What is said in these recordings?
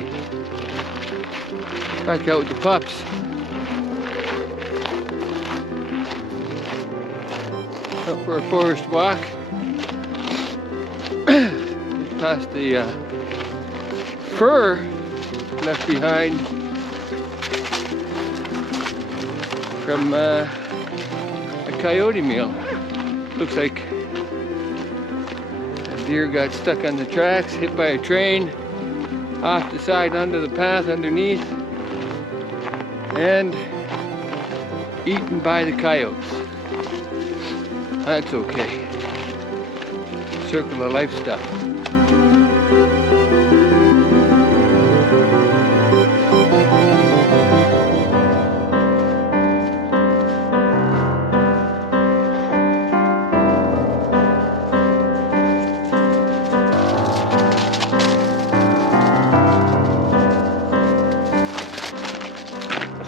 coyote. Back out with the pups. Up for a forest walk. Past the fur left behind from a coyote meal. Looks like a deer got stuck on the tracks, hit by a train, off the side onto the path underneath, and eaten by the coyotes. That's okay. Circle of life stuff.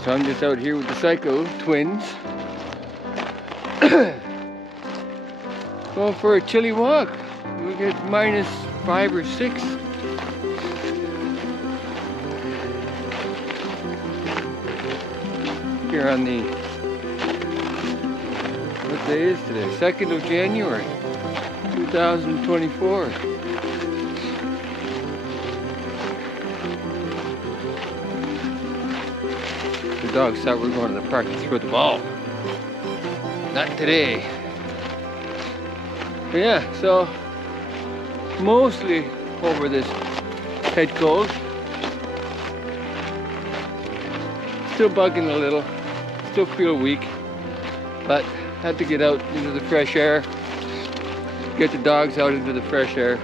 So I'm just out here with the Psycho twins. Going for a chilly walk. We get -5 or 6. Here on the, what day is today? 2nd of January, 2024. The dogs thought we were going to the park to throw the ball. Not today. But yeah, so mostly over this head cold. Still bugging a little, still feel weak, but had to get out into the fresh air, get the dogs out into the fresh air.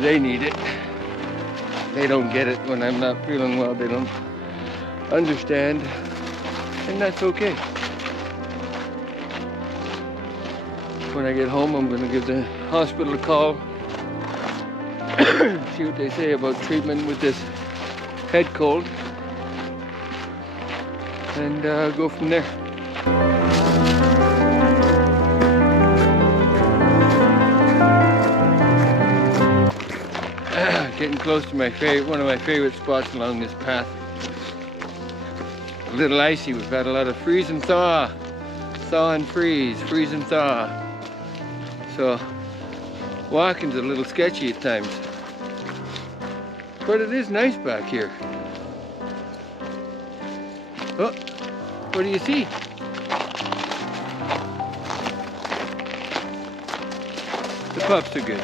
They need it. They don't get it when I'm not feeling well. They don't understand, and that's okay. When I get home, I'm going to give the hospital a call, see what they say about treatment with this head cold, and go from there. Getting close to one of my favorite spots along this path. A little icy. We've had a lot of freeze and thaw, thaw and freeze, freeze and thaw. So walking's a little sketchy at times, but it is nice back here. Oh, what do you see? The pups are good.